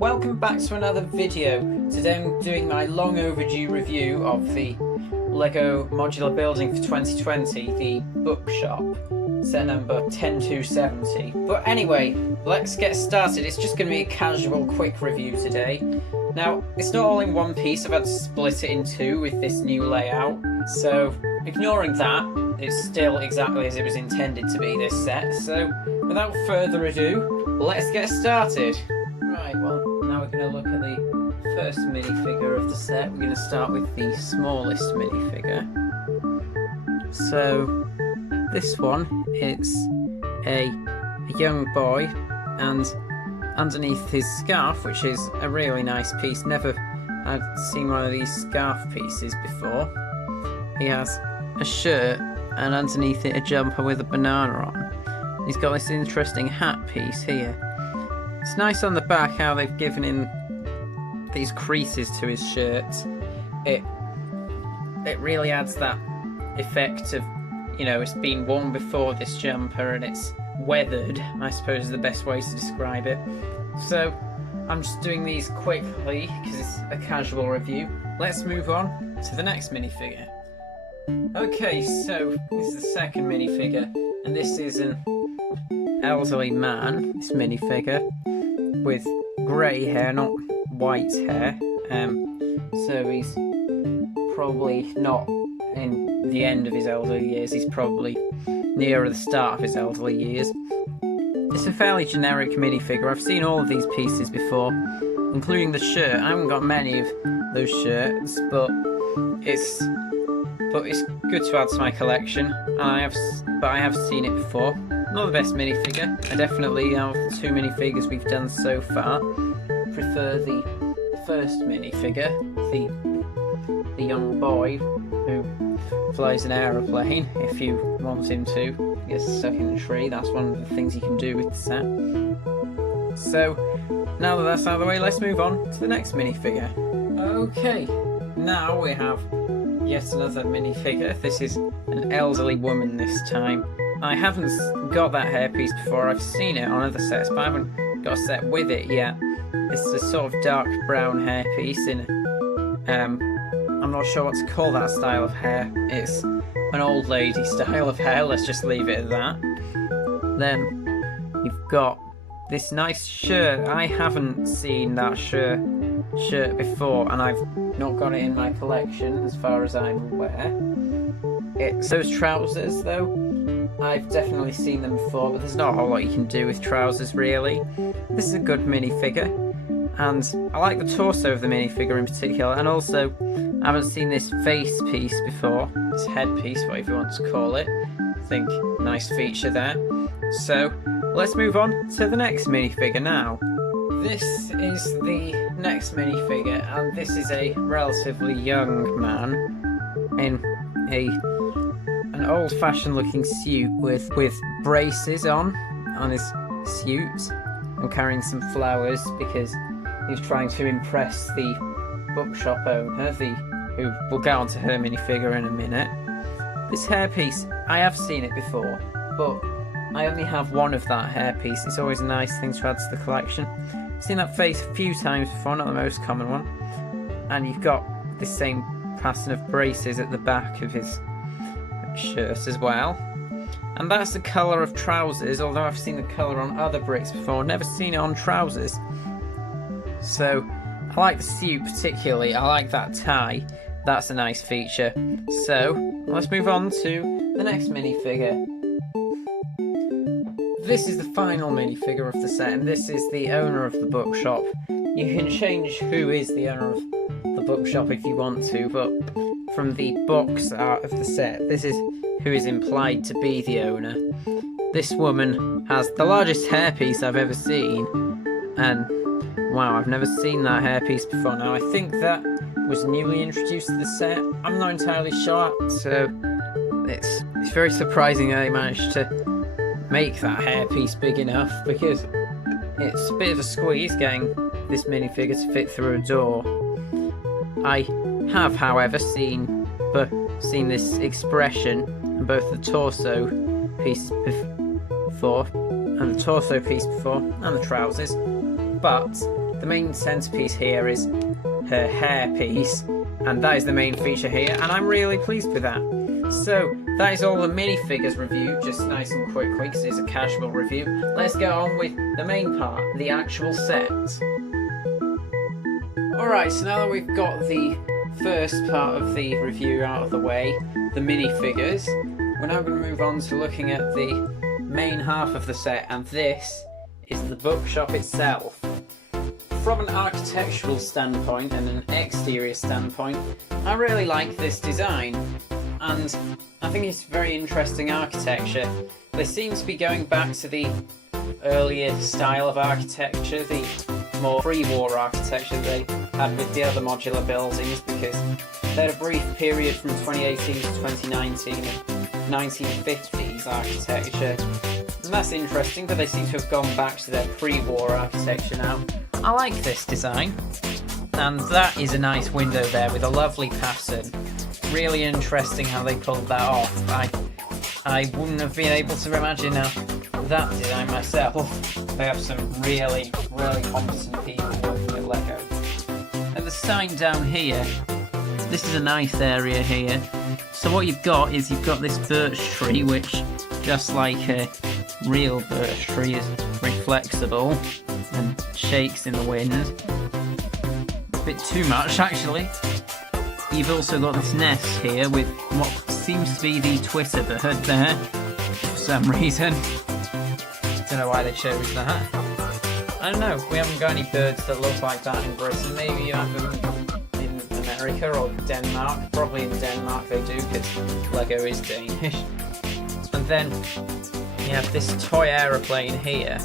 welcome back to another video. Today I'm doing my long overdue review of the Lego modular building for 2020, the Bookshop, set number 10270. But anyway, let's get started. It's just going to be a casual quick review today. Now, it's not all in one piece, I've had to split it in two with this new layout. So, ignoring that, it's still exactly as it was intended to be, this set. So, without further ado, let's get started. Right, well, now we're going to look at the first minifigure of the set. We're going to start with the smallest minifigure. So, this one, it's a young boy, and underneath his scarf, which is a really nice piece, I've seen one of these scarf pieces before. He has a shirt and underneath it a jumper with a banana on. He's got this interesting hat piece here. It's nice on the back how they've given him these creases to his shirt. It really adds that effect of, you know, it's been worn before, this jumper, and it's weathered, I suppose is the best way to describe it. So I'm just doing these quickly because it's a casual review. Let's move on to the next minifigure. Okay, so this is the second minifigure, and this is an elderly man, this minifigure, with grey hair, not white hair. So he's probably not in the end of his elderly years, he's probably nearer the start of his elderly years. It's a fairly generic minifigure. I've seen all of these pieces before, including the shirt. I haven't got many of those shirts, but it's good to add to my collection. And I have seen it before. Not the best minifigure. I definitely, out of the two minifigures we've done so far, prefer the first minifigure, the young boy who flies an aeroplane if you want him to. Gets stuck in a tree. That's one of the things you can do with the set. So, now that that's out of the way, let's move on to the next minifigure. Okay, now we have yet another minifigure. This is an elderly woman this time. I haven't got that hairpiece before. I've seen it on other sets, but I haven't got a set with it yet. It's a sort of dark brown hairpiece in I'm not sure what to call that style of hair. It's an old lady style of hair, let's just leave it at that. Then you've got this nice shirt. I haven't seen that shirt before, and I've not got it in my collection as far as I'm aware. It's those trousers though, I've definitely seen them before, but there's not a whole lot you can do with trousers really. This is a good minifigure, and I like the torso of the minifigure in particular, and also I haven't seen this face piece before, this headpiece, whatever you want to call it. I think nice feature there. So let's move on to the next minifigure now. This is the next minifigure, and this is a relatively young man in an old-fashioned looking suit with braces on his suit, and carrying some flowers because he's trying to impress the bookshop owner, who will get onto her minifigure in a minute. This hairpiece, I have seen it before, but I only have one of that hairpiece. It's always a nice thing to add to the collection. I've seen that face a few times before, not the most common one. And you've got the same pattern of braces at the back of his shirt as well. And that's the colour of trousers, although I've seen the colour on other bricks before, never seen it on trousers. So I like the suit particularly, I like that tie. That's a nice feature. So, let's move on to the next minifigure. This is the final minifigure of the set, and this is the owner of the bookshop. You can change who is the owner of the bookshop if you want to, but from the box art of the set, this is who is implied to be the owner. This woman has the largest hairpiece I've ever seen, and wow, I've never seen that hairpiece before. Now, I think that was newly introduced to the set. I'm not entirely sure, so it's very surprising that they managed to make that hairpiece big enough, because it's a bit of a squeeze getting this minifigure to fit through a door. I have, however, seen this expression in both the torso piece before and the trousers, but the main centerpiece here is her hairpiece, and that is the main feature here, and I'm really pleased with that. So that is all the minifigures review, just nice and quickly because it's a casual review. Let's get on with the main part, the actual set. Alright, so now that we've got the first part of the review out of the way, the minifigures, we're now going to move on to looking at the main half of the set, and this is the bookshop itself. From an architectural standpoint and an exterior standpoint, I really like this design, and I think it's very interesting architecture. They seem to be going back to the earlier style of architecture, the more pre-war architecture they had with the other modular buildings, because they had a brief period from 2018 to 2019 of 1950s architecture, and that's interesting, but they seem to have gone back to their pre-war architecture now. I like this design, and that is a nice window there with a lovely pattern. Really interesting how they pulled that off. I wouldn't have been able to imagine that design myself. They have some really competent people working at Lego. And the sign down here, this is a nice area here. So what you've got is this birch tree, which, just like a real birch tree, is very flexible and shakes in the wind. A bit too much, actually. You've also got this nest here with what seems to be the Twitter bird there, for some reason. Don't know why they chose that. I don't know, we haven't got any birds that look like that in Britain. Maybe you have them in America or Denmark. Probably in Denmark they do, because Lego is Danish. And then you have this toy aeroplane here,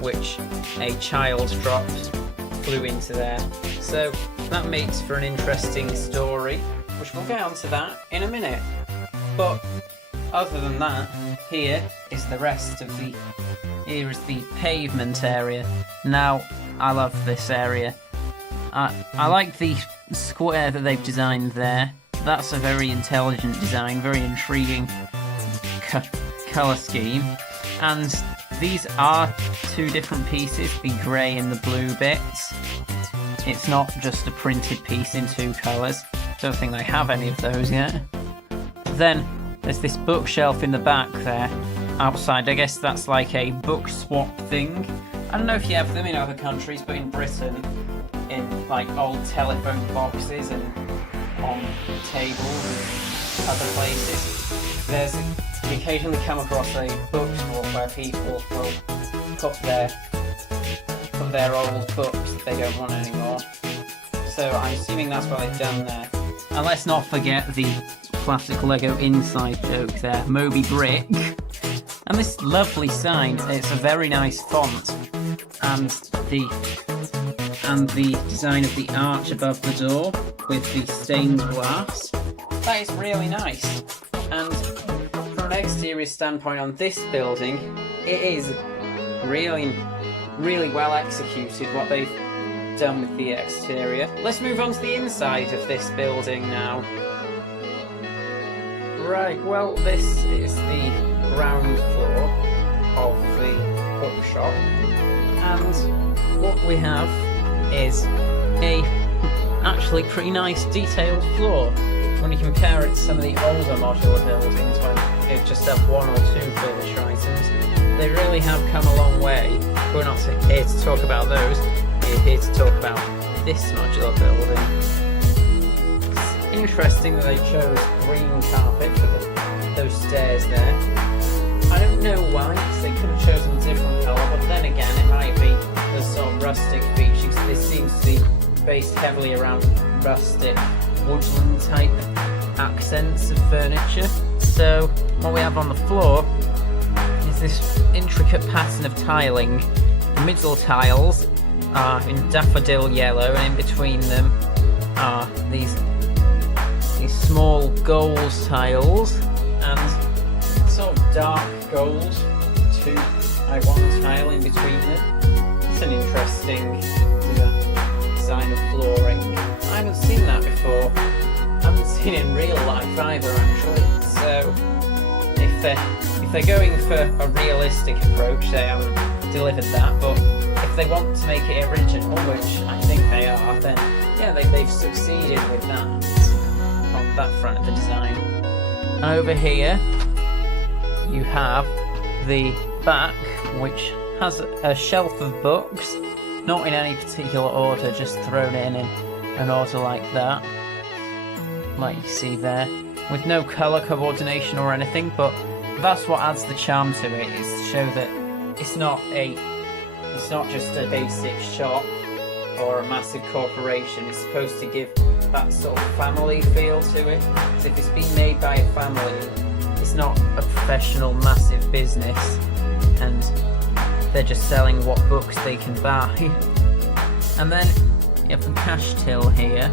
which a child flew into there. So that makes for an interesting story, which we'll get onto that in a minute. But other than that, here is the rest of the... Here is the pavement area. Now, I love this area. I like the square that they've designed there. That's a very intelligent design, very intriguing colour scheme. And these are two different pieces, the grey and the blue bits. It's not just a printed piece in two colours. Don't think they have any of those yet. Then there's this bookshelf in the back there, outside. I guess that's like a book swap thing. I don't know if you have them in other countries, but in Britain, in like old telephone boxes and on tables and other places, you occasionally come across a book swap where people will put their old books that they don't want anymore. So I'm assuming that's what they've done there. And let's not forget the classic Lego inside joke there, Moby Brick. And this lovely sign, it's a very nice font, and the design of the arch above the door with the stained glass, that is really nice. And from an exterior standpoint on this building, it is really well executed what they've done with the exterior. Let's move on to the inside of this building now. Right, well, this is the ground floor of the bookshop, and what we have is a actually pretty nice detailed floor when you compare it to some of the older modular buildings when they just have one or two furniture items. They really have come a long way. We're not here to talk about those, we're here to talk about this modular building. It's interesting that they chose green carpet for those stairs there. I don't know why, because they could have chosen a different colour, but then again it might be the sort of rustic features. This seems to be based heavily around rustic, woodland type accents of furniture. So what we have on the floor is this intricate pattern of tiling. The middle tiles are in daffodil yellow, and in between them are these small gold tiles and sort of dark gold to one tile in between them. It's an interesting design of flooring. I haven't seen that before. I haven't seen it in real life either, actually. So if they're going for a realistic approach, they haven't delivered that, but if they want to make it original, which I think they are, then yeah, they've succeeded with that on that front of the design. And over here you have the back, which has a shelf of books, not in any particular order, just thrown in an order like that, like you see there, with no colour coordination or anything, but that's what adds the charm to it, is to show that it's not just a basic shop or a massive corporation. It's supposed to give that sort of family feel to it, as if it's been made by a family. It's not a professional massive business and they're just selling what books they can buy. And then you have the cash till here.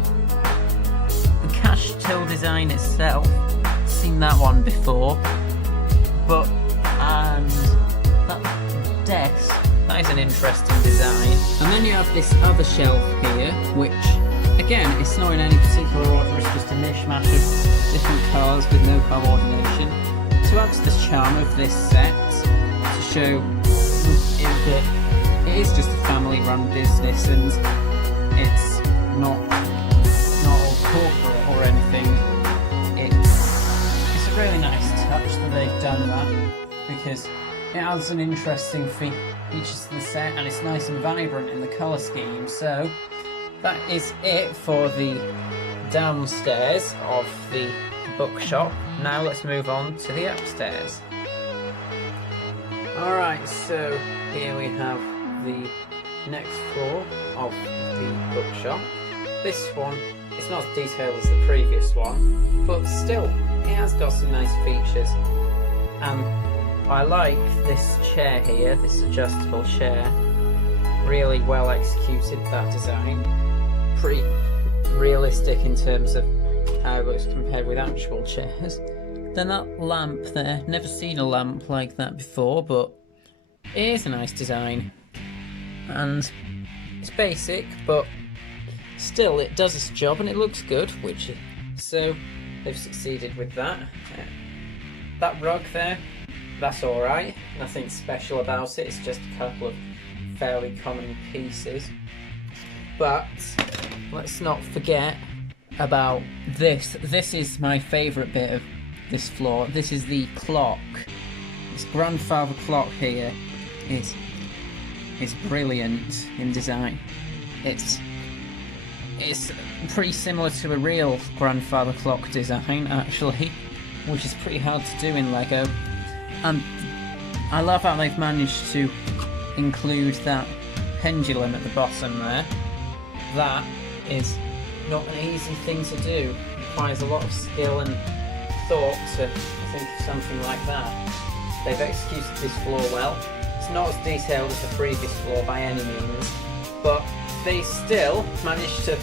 The cash till design itself, I've seen that one before, and that desk, that is an interesting design. And then you have this other shelf here, which again, it's not in any particular order, it's just a mishmash of different colours with no coordination, to add to the charm of this set, to show that it is just a family run business and it's not all corporate or anything. It's a really nice touch that they've done that, because it adds an interesting features to the set and it's nice and vibrant in the colour scheme. So that is it for the downstairs of the bookshop. Now let's move on to the upstairs. Alright, so here we have the next floor of the bookshop. This one, it's not as detailed as the previous one, but still, it has got some nice features. And I like this chair here, this adjustable chair. Really well executed, that design. Pretty realistic in terms of how it looks compared with actual chairs. Then that lamp there, never seen a lamp like that before, but it is a nice design. And it's basic, but still it does its job and it looks good, so they've succeeded with that. That rug there, that's alright, nothing special about it, it's just a couple of fairly common pieces. But let's not forget about this. This is my favourite bit of this floor. This is the clock. This grandfather clock here is brilliant in design. It's pretty similar to a real grandfather clock design, actually, which is pretty hard to do in Lego. And I love how they've managed to include that pendulum at the bottom there. That is not an easy thing to do. It requires a lot of skill and thought to think of something like that. They've executed this floor well. It's not as detailed as the previous floor by any means, but they still managed to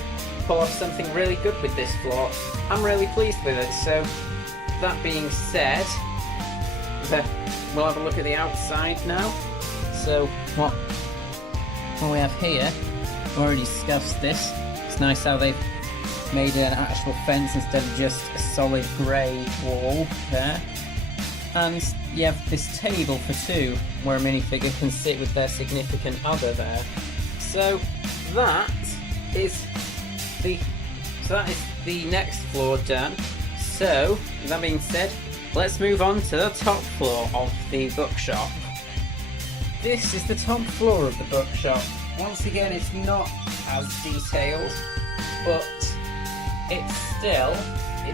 pull off something really good with this floor. I'm really pleased with it. So that being said, we'll have a look at the outside now. So what we have here, we've already discussed this. It's nice how they've made an actual fence instead of just a solid grey wall there. And you have this table for two, where a minifigure can sit with their significant other there. So that is the next floor done. So, with that being said, let's move on to the top floor of the bookshop. This is the top floor of the bookshop. Once again, it's not as detailed, but it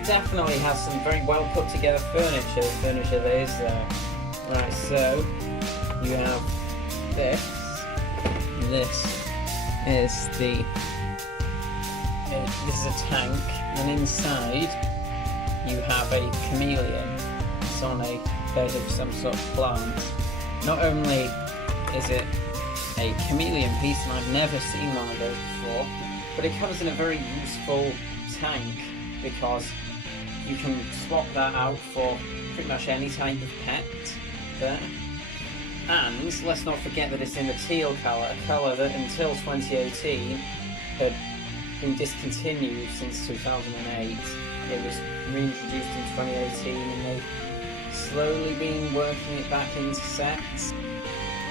definitely has some very well put together furniture that is there. Right, so you have this. This is a tank, and inside you have a chameleon. It's on a bed of some sort of plant. Not only is it a chameleon piece, and I've never seen one of those before, but it comes in a very useful tank, because you can swap that out for pretty much any type of pet there. And let's not forget that it's in the teal colour, a colour that until 2018 had been discontinued since 2008. It was reintroduced in 2018 and they've slowly been working it back into sets.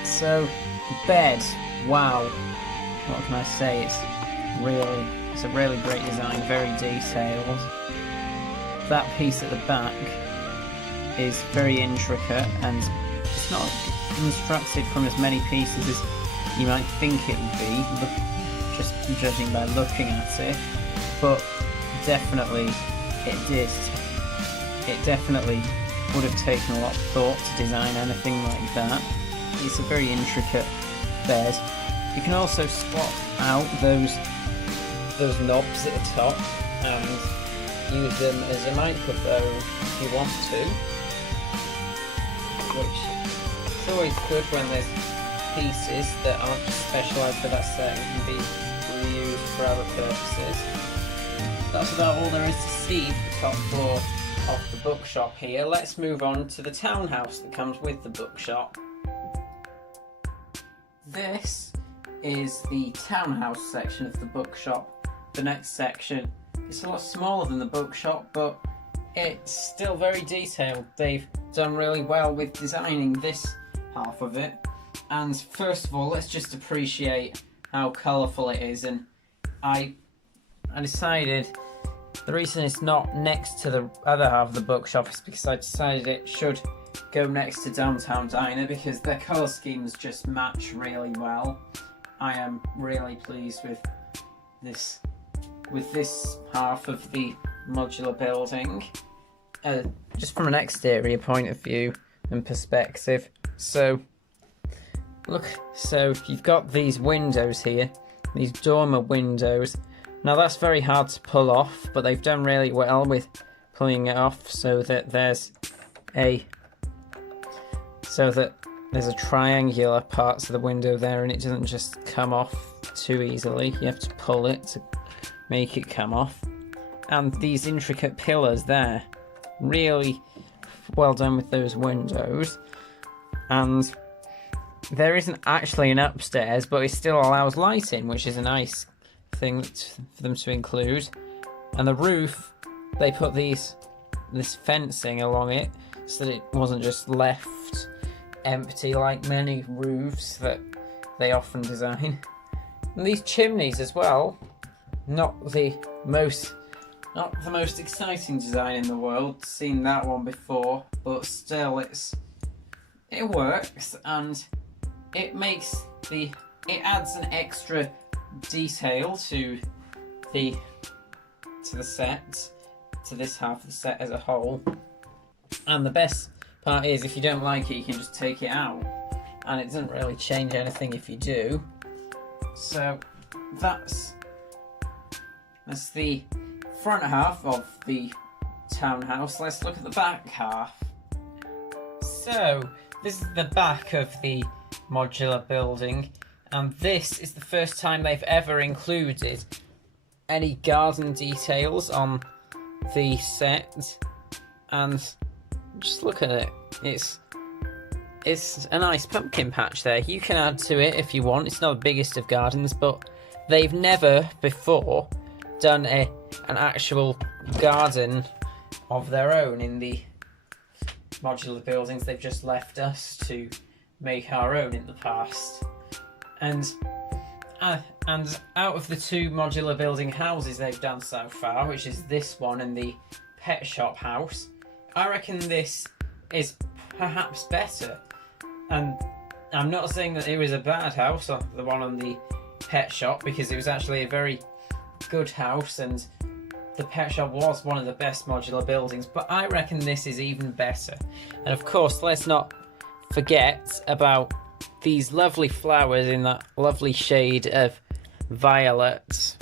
So, bed. wow, what can I say? It's a really great design, very detailed. That piece at the back is very intricate, and it's not constructed from as many pieces as you might think it would be, just judging by looking at it, but definitely it definitely would have taken a lot of thought to design anything like that. It's a very intricate bed. You can also swap out those knobs at the top and use them as a microphone if you want to, which is always good when there's pieces that aren't specialised for that set and can be reused for other purposes. That's about all there is to see for the top floor of the bookshop here. Let's move on to the townhouse that comes with the bookshop. This is the townhouse section of the bookshop. The next section is a lot smaller than the bookshop, but it's still very detailed. They've done really well with designing this half of it. And first of all, let's just appreciate how colourful it is. And I decided the reason it's not next to the other half of the bookshop is because I decided it should go next to Downtown Diner because their colour schemes just match really well. I am really pleased with this half of the modular building, just from an exterior point of view and perspective. So you've got these windows here, these dormer windows. Now that's very hard to pull off, but they've done really well with pulling it off so that there's a triangular part to the window there, and it doesn't just come off too easily. You have to pull it to make it come off. And these intricate pillars there, really well done with those windows. And there isn't actually an upstairs, but it still allows lighting, which is a nice thing for them to include. And the roof, they put this fencing along it so that it wasn't just left empty like many roofs that they often design. And these chimneys as well, not the most exciting design in the world. Seen that one before, but still it works, and it adds an extra detail to the set, to this half of the set as a whole. And the best part is, if you don't like it, you can just take it out, and it doesn't really change anything if you do. So that's the front half of the townhouse. Let's look at the back half. So this is the back of the modular building, and this is the first time they've ever included any garden details on the set. And just look at it. It's a nice pumpkin patch there. You can add to it if you want. It's not the biggest of gardens, but they've never before done an actual garden of their own in the modular buildings. They've just left us to make our own in the past. And out of the two modular building houses they've done so far, which is this one and the pet shop house, I reckon this is perhaps better. And I'm not saying that it was a bad house, or the one on the pet shop, because it was actually a very good house, and the pet shop was one of the best modular buildings, but I reckon this is even better. And of course, let's not forget about these lovely flowers in that lovely shade of violet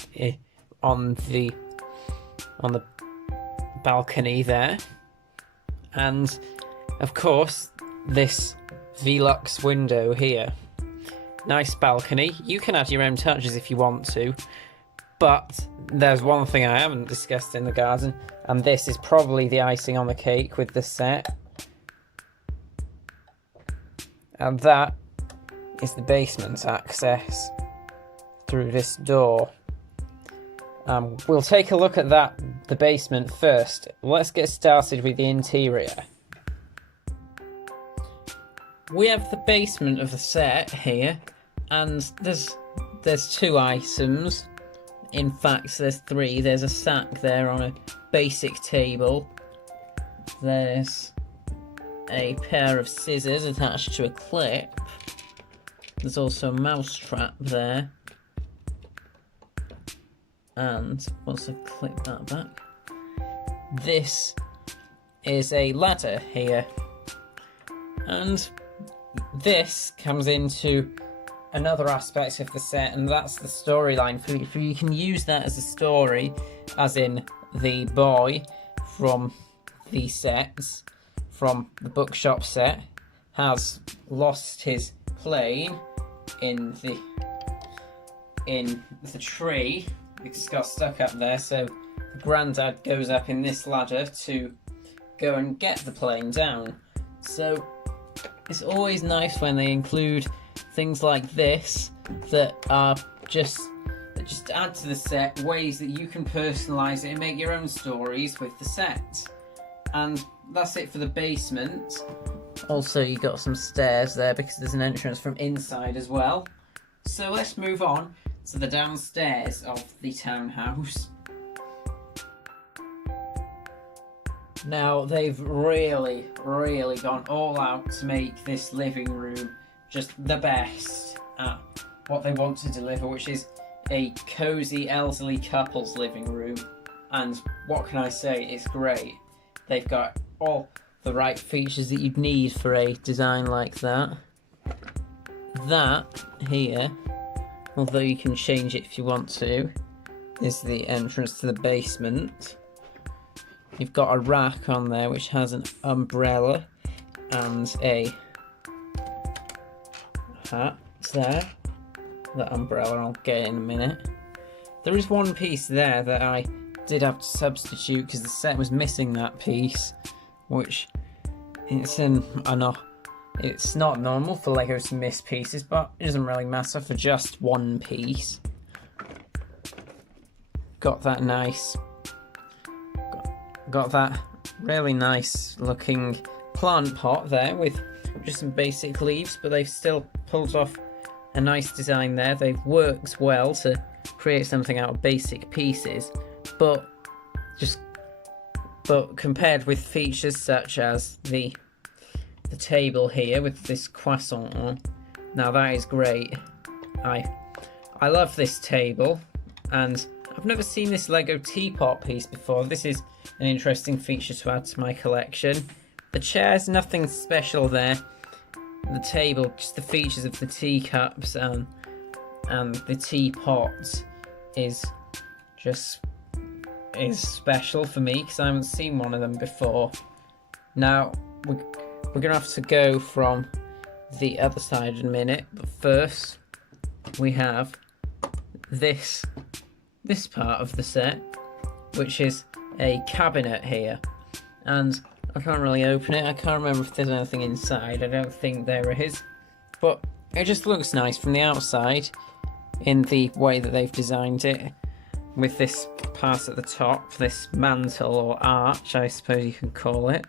on the balcony there. And of course, this Velux window here. Nice balcony. You can add your own touches if you want to, but there's one thing I haven't discussed in the garden, and this is probably the icing on the cake with the set. And that is the basement access through this door. We'll take a look at the basement first. Let's get started with the interior. We have the basement of the set here, And there's 2 items. In fact, there's 3. There's a sack there on a basic table. There's a pair of scissors attached to a clip. There's also a mouse trap there. And once I've clipped that back, this is a ladder here. And this comes into another aspect of the set, and that's the storyline. For you can use that as a story, as in the boy from the sets, from the Bookshop set, has lost his plane in the tree. It just got stuck up there, so the granddad goes up in this ladder to go and get the plane down. So it's always nice when they include things like this that just add to the set, ways that you can personalise it and make your own stories with the set. And that's it for the basement. Also, you got some stairs there because there's an entrance from inside as well. So let's move on to the downstairs of the townhouse. Now, they've really gone all out to make this living room just the best at what they want to deliver, which is a cosy elderly couple's living room. And what can I say, it's great. They've got all the right features that you'd need for a design like that. That here, although you can change it if you want to, is the entrance to the basement. You've got a rack on there which has an umbrella and a hat there. That umbrella I'll get in a minute. There is one piece there that I did have to substitute because the set was missing that piece, which it's not normal for Lego to miss pieces, but it doesn't really matter for just one piece. Got that nice, got that really nice looking plant pot there with just some basic leaves, but they've still pulled off a nice design there. They've worked well to create something out of basic pieces, but compared with features such as the table here with this croissant on, now that is great. I love this table, and I've never seen this Lego teapot piece before. This is an interesting feature to add to my collection. The chair's nothing special there. The table, just the features of the teacups and the teapot is special for me because I haven't seen one of them before. Now we're gonna have to go from the other side in a minute, but first we have this part of the set, which is a cabinet here, and I can't really open it. I can't remember if there's anything inside. I don't think there is, but it just looks nice from the outside in the way that they've designed it, with this part at the top, this mantle or arch, I suppose you can call it.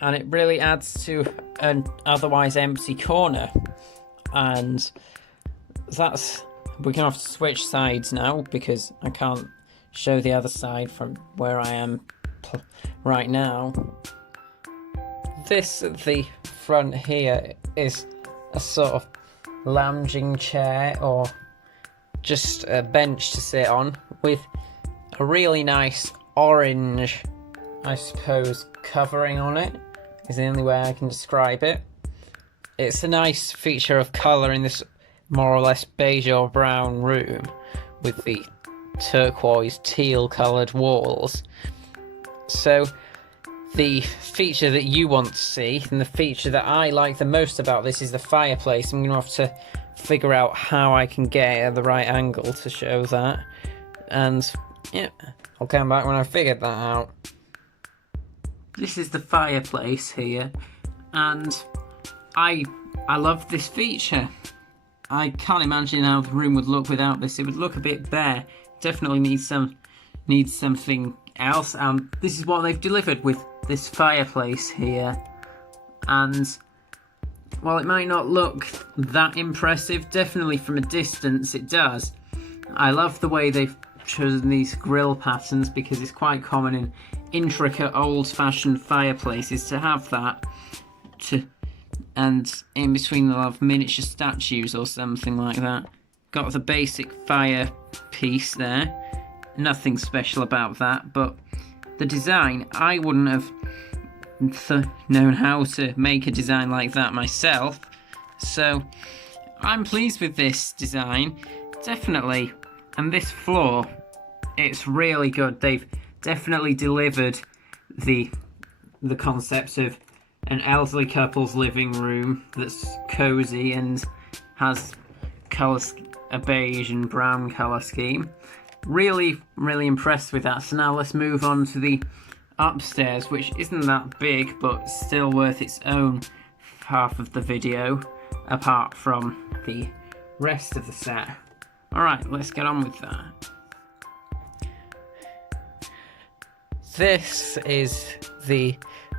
And it really adds to an otherwise empty corner, and we're gonna have to switch sides now because I can't show the other side from where I am right now. This at the front here is a sort of lounging chair or just a bench to sit on with a really nice orange, I suppose, covering on it is the only way I can describe it. It's a nice feature of colour in this more or less beige or brown room with the turquoise teal coloured walls. So the feature that you want to see and the feature that I like the most about this is the fireplace. I'm going to have to figure out how I can get it at the right angle to show that, and yeah, I'll come back when I figured that out. This is the fireplace here, and I love this feature. I can't imagine how the room would look without this. It would look a bit bare. Definitely needs something else, and this is what they've delivered with this fireplace here. And while it might not look that impressive, definitely from a distance it does. I love the way they've chosen these grill patterns, because it's quite common in intricate old-fashioned fireplaces to have that, and in between they'll have miniature statues or something like that. Got the basic fire piece there, nothing special about that, but the design, I wouldn't have known how to make a design like that myself, so I'm pleased with this design, definitely. And this floor, it's really good. They've definitely delivered the concept of an elderly couple's living room that's cozy and has a beige and brown colour scheme. Really impressed with that. So now let's move on to the upstairs, which isn't that big, but still worth its own half of the video, apart from the rest of the set. Alright, let's get on with that. This is the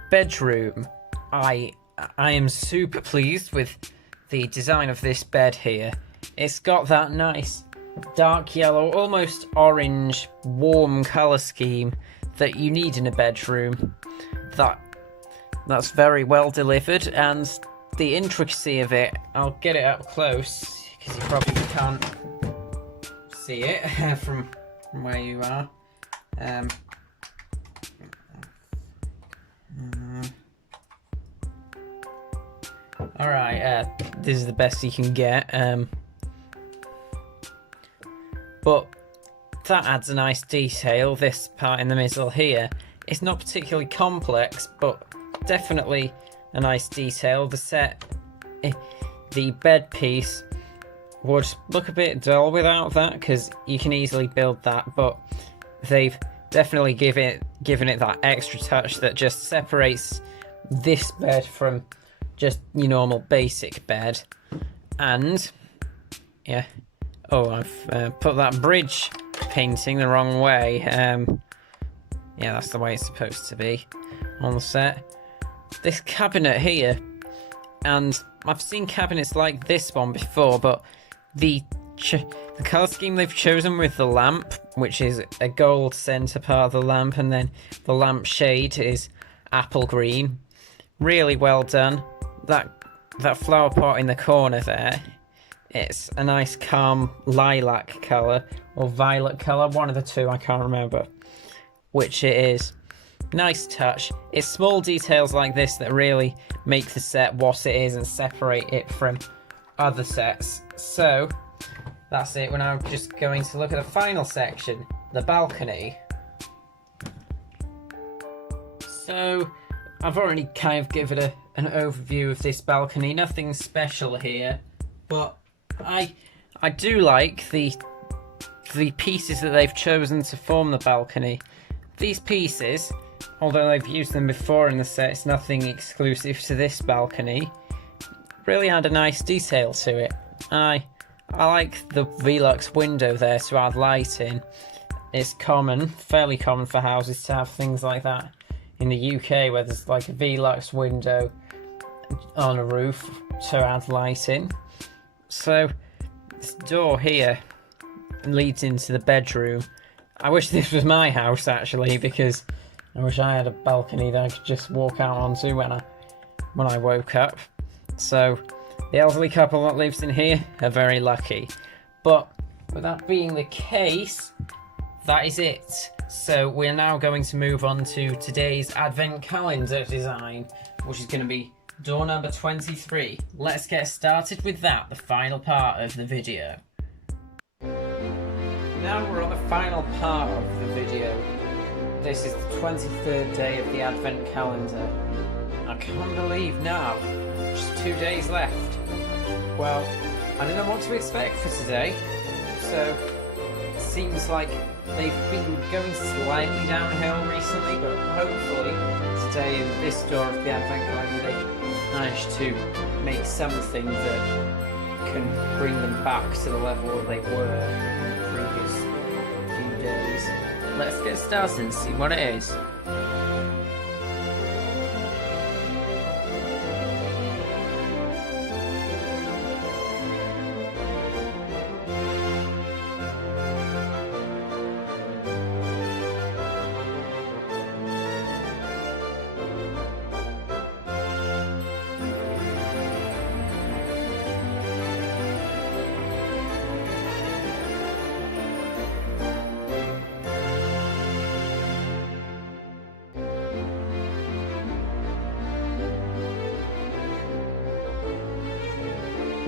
bedroom. I am super pleased with the design of this bed here. It's got that nice dark yellow, almost orange, warm colour scheme that you need in a bedroom. That's very well delivered, and the intricacy of it, I'll get it up close because you probably can't see it from where you are. Alright, this is the best you can get. But that adds a nice detail, this part in the middle here. It's not particularly complex, but definitely a nice detail. The bed piece would look a bit dull without that, because you can easily build that, but they've definitely given it that extra touch that just separates this bed from just your normal basic bed. And yeah, oh, I've put that bridge painting the wrong way. Yeah, that's the way it's supposed to be on the set. This cabinet here, and I've seen cabinets like this one before, but the colour scheme they've chosen with the lamp, which is a gold centre part of the lamp, and then the lamp shade is apple green. Really well done. That flower pot in the corner there, it's a nice calm lilac colour, or violet colour, one of the two, I can't remember which it is. Nice touch. It's small details like this that really make the set what it is and separate it from other sets. So that's it. We're now just going to look at the final section, the balcony. So I've already kind of given an overview of this balcony. Nothing special here, but I do like the pieces that they've chosen to form the balcony. These pieces, although they've used them before in the set, it's nothing exclusive to this balcony, really add a nice detail to it. I like the Velux window there to add light in. It's fairly common for houses to have things like that in the UK, where there's like a Velux window on a roof to add light in. So this door here leads into the bedroom. I wish this was my house, actually, because I wish I had a balcony that I could just walk out onto when I woke up. So the elderly couple that lives in here are very lucky. But with that being the case, that is it. So we're now going to move on to today's advent calendar design, which is going to be door number 23. Let's get started with that, the final part of the video. Now we're on the final part of the video. This is the 23rd day of the advent calendar. I can't believe now, just 2 days left. Well, I don't know what to expect for today, so it seems like they've been going slightly downhill recently, but hopefully today in this door of the advent calendar they managed to make something that can bring them back to the level that they were in the previous few days. Let's get started and see what it is.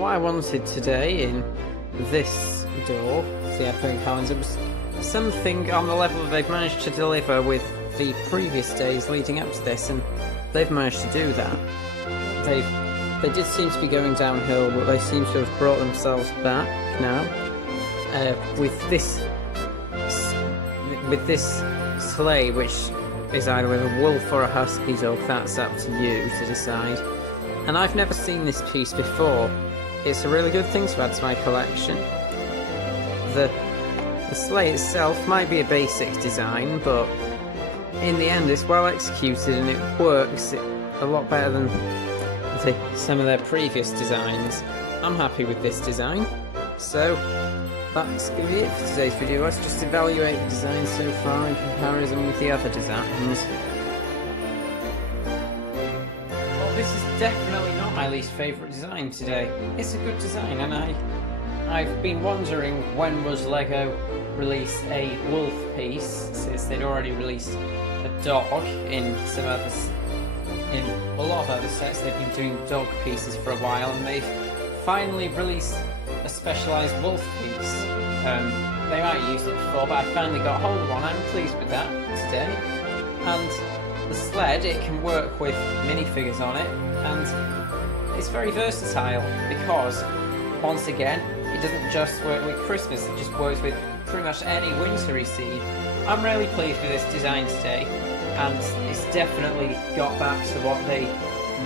what I wanted today in this door, the advent calendar, was something on the level that they've managed to deliver with the previous days leading up to this, and they've managed to do that. They did seem to be going downhill, but they seem to have brought themselves back now. With this sleigh, which is either with a wolf or a husky dog, that's up to you to decide. And I've never seen this piece before. It's a really good thing to add to my collection. The sleigh itself might be a basic design, but in the end it's well executed and it works a lot better than some of their previous designs. I'm happy with this design. So that's going to be it for today's video. Let's just evaluate the design so far in comparison with the other designs. Well, this is definitely not my least favourite design today. It's a good design, and I've been wondering when was LEGO release a wolf piece, since they'd already released a dog in some others. In a lot of other sets they've been doing dog pieces for a while, and they've finally released a specialised wolf piece. They might have used it before, but I finally got hold of one. I'm pleased with that today. And the sled, it can work with minifigures on it, and it's very versatile because, once again, it doesn't just work with Christmas, it just works with pretty much any wintry scene. I'm really pleased with this design today, and it's definitely got back to what they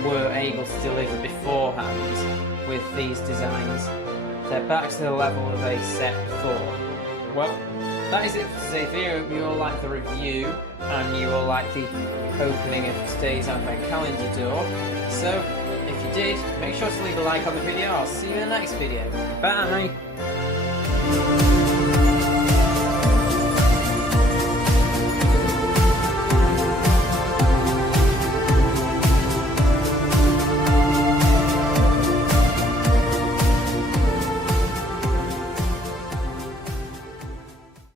were able to deliver beforehand with these designs. They're back to the level that they set before. Well, that is it for today's video. I hope you all like the review and you all like the opening of today's advent calendar door. So, if you did, make sure to leave a like on the video. I'll see you in the next video. Bye!